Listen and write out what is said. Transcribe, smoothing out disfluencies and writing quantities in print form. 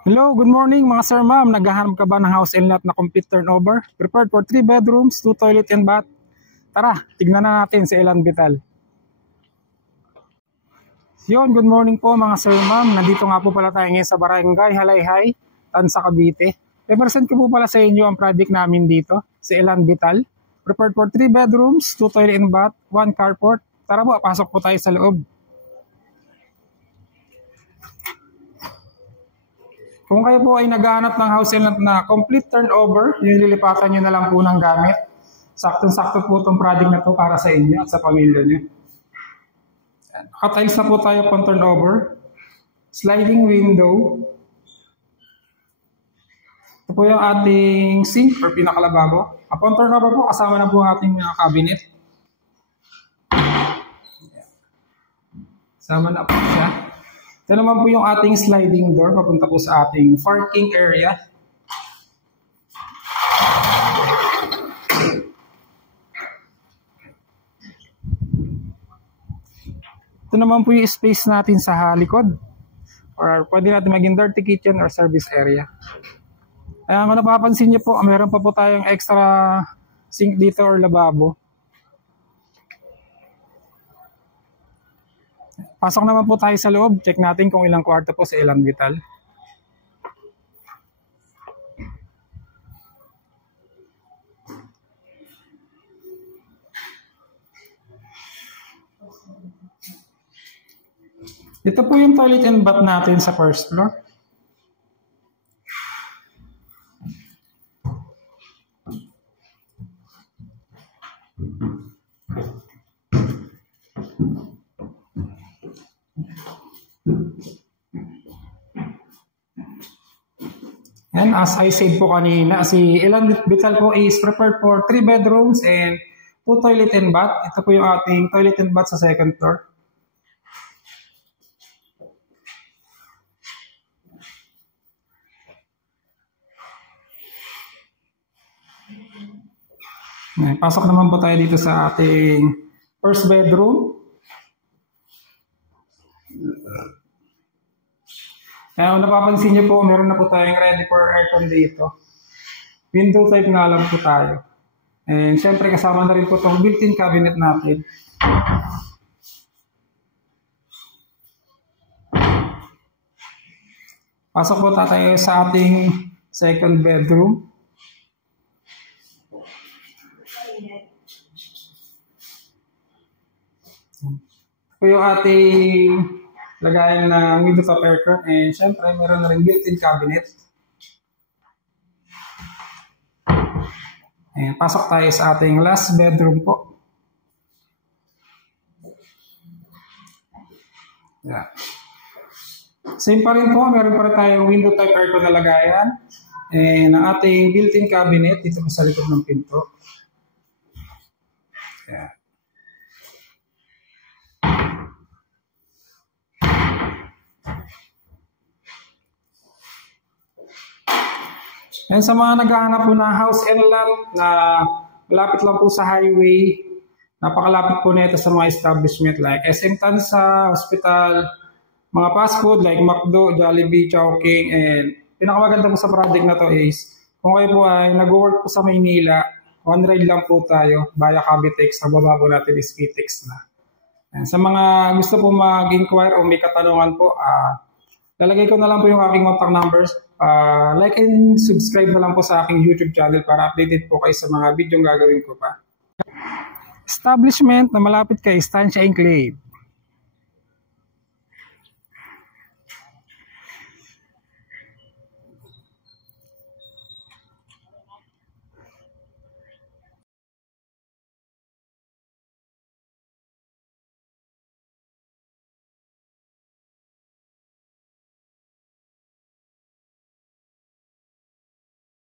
Hello, good morning mga sir ma'am. Naghahanap ka ba ng house and lot na complete turnover? Prepared for 3 bedrooms, 2 toilet and bath? Tara, tignan na natin si Elan Vital. Yun, good morning po mga sir ma'am. Nandito nga po pala tayo ngayon sa Barangay Halayhay, Tansa, Cavite. Represent ko po pala sa inyo ang project namin dito, si Elan Vital. Prepared for 3 bedrooms, 2 toilet and bath, 1 carport. Tara po, pasok po tayo sa loob. Kung kayo po ay naghahanap ng house and lot na complete turnover, yung lilipatan nyo na lang po ng gamit. Saktong-sakto po itong project na to para sa inyo at sa pamilya nyo. Nakatiles na po tayo pang turnover. Sliding window. Ito po yung ating sink or pinakalababo. Upon turnover po, kasama na po ang ating mga cabinet. Kasama na po siya. Ito naman po yung ating sliding door papunta po sa ating parking area. Ito naman po yung space natin sa likod. Or pwede natin maging dirty kitchen or service area. Kung napapansin nyo po, meron pa po tayong extra sink dito or lababo. Pasok naman po tayo sa loob. Check natin kung ilang kwarto po sa Elan Vital. Ito po yung toilet and bath natin sa first floor. And as I said po kanina, si Elan Vital po is prepared for 3 bedrooms and 2 toilet and bath. Ito po yung ating toilet and bath sa second floor. Pasok naman po tayo dito sa ating first bedroom. Kung napapansin nyo po, meron na po tayong ready for aircon dito. Window type nga lang po tayo. And syempre kasama na rin po itong built-in cabinet natin. Pasok po tayo sa ating second bedroom. Ito yung ating lagayan ng window top aircon and syempre meron na rin built-in cabinet. Ayan, pasok tayo sa ating last bedroom po. Yeah. Same pa rin po, meron pa rin tayong window type aircon na lagayan and ang ating built-in cabinet dito sa likod ng pinto. Yeah. And sa mga naghahanap po ng house and lot na malapit lang po sa highway, napakalapit po nito sa mga establishment like SM Tansa, hospital, mga fast food like McDo, Jollibee, Chowking, and pinakamaganda po sa project na to is kung kayo po ay nag-work po sa Maynila, one ride lang po tayo via Cavitex, nababa po natin is PTEX na. And sa mga gusto po mag-inquire o may katanungan po, lalagay ko na lang po yung aking contact numbers. Like and subscribe na lang po sa aking YouTube channel para updated po kayo sa mga video gagawin ko pa. Establishment na malapit kay Estancia Enclave.